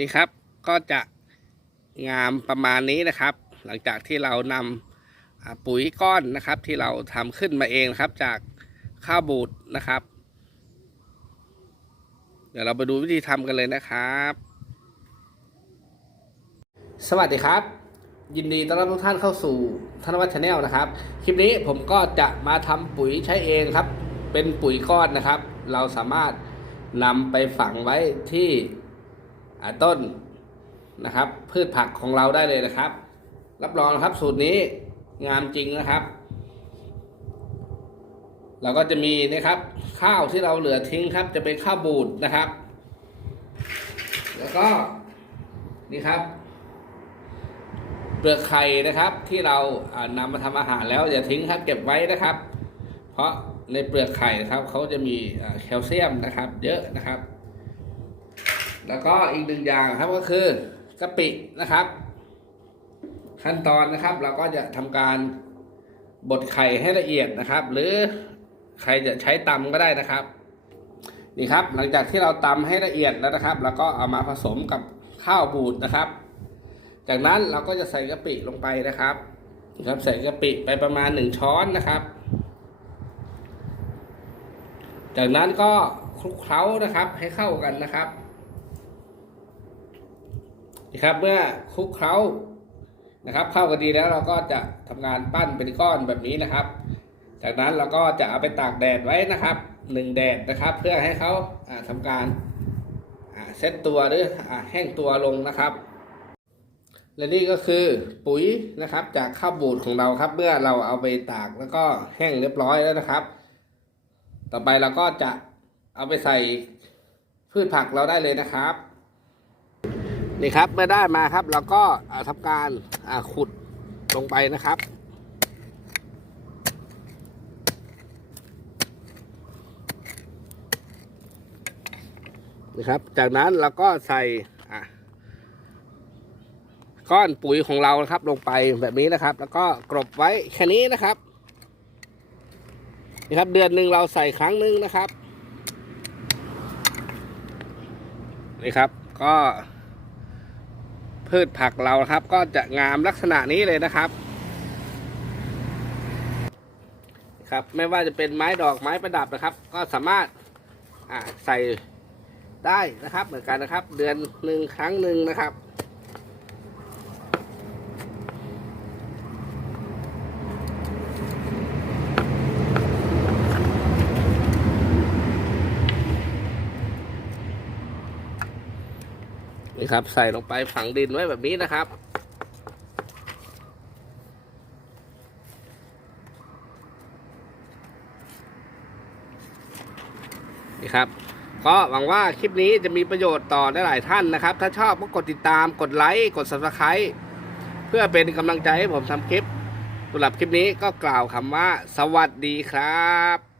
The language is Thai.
นี่ครับก็จะงามประมาณนี้นะครับ หลังจากที่เรานำปุ๋ยก้อนนะครับ ที่เราทำขึ้นมาเองครับ จากข้าวบูดนะครับ เดี๋ยวเราไปดูวิธีทำกันเลยนะครับ สวัสดีครับ ยินดีต้อนรับทุกท่านเข้าสู่ธนวัฒน์ชาแนลนะครับ คลิปนี้ผมก็จะมาทำปุ๋ยใช้เองครับ เป็นปุ๋ยก้อนนะครับ เราสามารถนำไปฝังไว้ที่ ต้นนะครับ พืชผักของเราได้เลยนะครับ รับรองนะครับสูตรนี้งามจริงนะครับ เราก็จะมีนะครับ ข้าวที่เราเหลือทิ้งครับ จะเป็นข้าวบูดนะครับ แล้วก็นี่ครับเปลือกไข่นะครับ ที่เราอ่านำมาทำอาหารแล้วอย่าทิ้งครับ เก็บไว้นะครับ เพราะในเปลือกไข่นะครับเขาจะมีแคลเซียมนะครับ เยอะนะครับ แล้วก็อีกหนึ่งอย่างครับก็คือกะปินะครับ ขั้นตอนนะครับ เราก็จะทำการบดไข่ให้ละเอียดนะครับ หรือใครจะใช้ตำก็ได้นะครับ นี่ครับ หลังจากที่เราตำให้ละเอียดแล้วนะครับแล้วก็เอามาผสมกับข้าวบูดนะครับ จากนั้นเราก็จะใส่กะปิลงไปนะครับนะครับใส่กะปิไปประมาณหนึ่งช้อนนะครับ จากนั้นก็คลุกเคล้านะครับให้เข้ากันนะครับ ครับ เมื่อคลุกเคล้านะครับเข้ากันดีแล้วเราก็จะทำการปั้นเป็นก้อนแบบนี้นะครับ จากนั้นเราก็จะเอาไปตากแดดไว้นะครับหนึ่งแดดนะครับ เพื่อให้เขาอ่าทำการเซตตัวหรือแห้งตัวลงนะครับ และนี่ก็คือปุ๋ยนะครับ จากข้าวบูดของเราครับ เมื่อเราเอาไปตากแล้วก็แห้งเรียบร้อยแล้วนะครับ ต่อไปเราก็จะเอาไปใส่พืชผักเราได้เลยนะครับ นี่ครับเมื่อได้มาครับเราก็อ่าทำการขุดลงไปนะครับ นะครับ จากนั้นเราก็ใส่ก้อนปุ๋ยของเรานะครับลงไปแบบนี้นะครับ แล้วก็กรบไว้แค่นี้นะครับนี่ครับ เดือนหนึ่งเราใส่ครั้งหนึ่งนะครับนี่ครับ ก็ พืชผักเราครับ ก็จะงามลักษณะนี้เลยนะครับ ครับไม่ว่าจะเป็นไม้ดอกไม้ประดับนะครับ ก็สามารถใส่ได้นะครับ เหมือนกันนะครับ เดือนหนึ่งครั้งหนึ่งนะครับ นี่ครับ ใส่ลงไปฝังดินไว้แบบนี้นะครับ นี่ครับ ก็หวังว่าคลิปนี้จะมีประโยชน์ต่อได้หลายท่านนะครับ ถ้าชอบก็กดติดตามกดไลค์กด subscribe เพื่อเป็นกำลังใจให้ผมทำคลิปสำหรับคลิปนี้ก็กล่าวคำว่า สวัสดีครับ